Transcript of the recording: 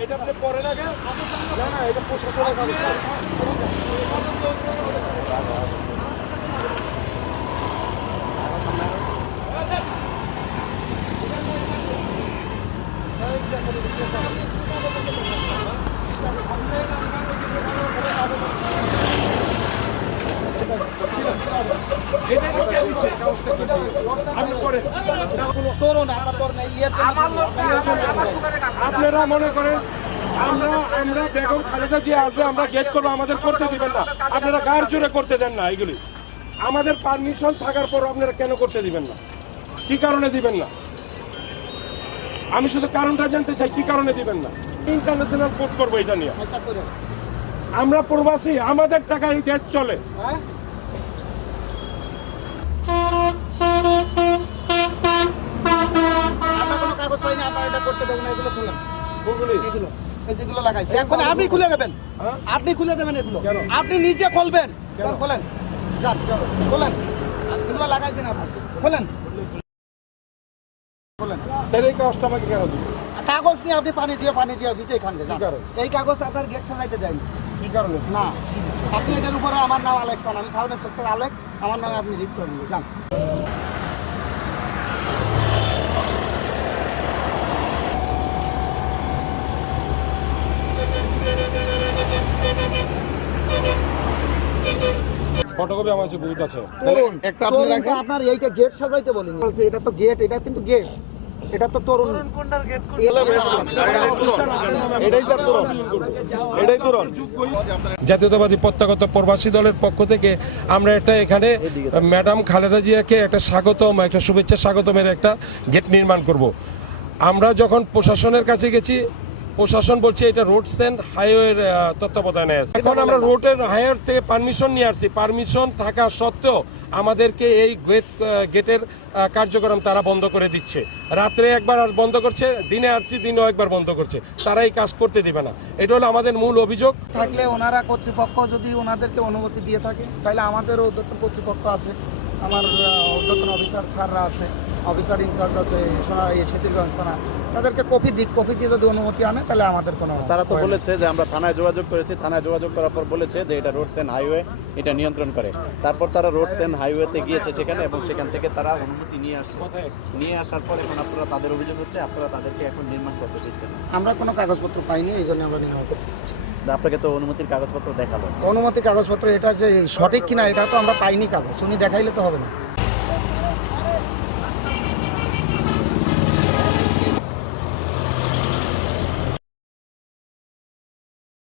এটা আপনি করেন আগে না না এটা প্রশাসনের কাজ আপনারা মনে করেন আমরা বেগম খালেদা জিয়া আসবে আমরা গেট করবো আমাদের করতে দিবেন না আপনারা গায়ের জোরে করতে দেন না এগুলি আমাদের পারমিশন থাকার পর আপনারা কেন করতে দিবেন না কি কারণে দিবেন না আমি শুধু কারণটা জানতে চাই কি কারণে দিবেন না ইন্টারন্যাশনাল কোর্ট করবো এটা নিয়ে আমরা প্রবাসী আমাদের টাকা এই দেশ চলে আপনি খুলে দেবেন আপনি খুলে দেবেন এগুলো আপনি নিজে খুলবেন খোলেন খোলেন এগুলো লাগাইছেন আপনি খোলেন কাগজ নিয়ে আপনি পানি দিয়ে ভিজে খান এই কাগজ আপনার গেট সাজাইতে যায়নি কি কারণে না আপনি এটার উপরে আমার নাম আলেক খান আমি সাউন্ড সেক্টর আলেক আমার নামে আপনি রিট করে যান ফটোকপি আমার কাছে বহুত আছে একটা আপনার এইটা গেট সাজাইতে বলেন বলছে এটা তো গেট এটা কিন্তু গেট এটা তো তরুণ কোনটার গেট এটাই স্যার তরুণ এটাই তরুণ জাতীয়তাবাদী প্রত্যাগত প্রবাসী দলের পক্ষ থেকে আমরা একটা এখানে ম্যাডাম খালেদা জিয়াকে একটা স্বাগতম একটা শুভেচ্ছা স্বাগতমের একটা গেট নির্মাণ করব আমরা যখন প্রশাসনের কাছে গেছি প্রশাসন বলছে এটা রোডস অ্যান্ড হাইওয়ের তত্ত্বাবধানে আছে এখন আমরা রোডের হাইওয়ে থেকে পারমিশন নিয়ে আসছি পারমিশন থাকা সত্ত্বেও আমাদেরকে এই গেটের কার্যক্রম তারা বন্ধ করে দিচ্ছে রাত্রে একবার বন্ধ করছে দিনে আসছি দিনেও একবার বন্ধ করছে তারা এই কাজ করতে দিবে না এটা হলো আমাদের মূল অভিযোগ থাকলে ওনারা কর্তৃপক্ষ যদি ওনাদেরকে অনুমতি দিয়ে থাকে তাহলে আমাদেরও ঊর্ধ্বতন কর্তৃপক্ষ আছে আমার ঊর্ধ্বতন অফিসার স্যাররা আছে অফিসার ইনচার্জ আছে সেতুগঞ্জ থানা তাদেরকে কপি দিয়ে যদি অনুমতি আনে তাহলে আমাদের কোনো তারা তো বলেছে যে আমরা থানায় যোগাযোগ করেছি থানায় যোগাযোগ করার পর বলেছে যে এটা রোডস অ্যান্ড হাইওয়ে এটা নিয়ন্ত্রণ করে তারপর তারা রোডস অ্যান্ড হাইওয়েতে গিয়েছে সেখানে এবং সেখান থেকে তারা অনুমতি নিয়ে আসার পর এখন আপনারা তাদের অভিযোগ হচ্ছে আপনারা তাদেরকে এখন নির্মাণ করতে দিচ্ছেন আমরা কোনো কাগজপত্র পাইনি এই জন্য আমরা নির্মাণ করতে দিচ্ছি আপনাকে তো অনুমতির কাগজপত্র দেখালো অনুমতির কাগজপত্র এটা যে সঠিক কিনা এটা তো আমরা পাইনি কাগজ উনি দেখাইলে তো হবে না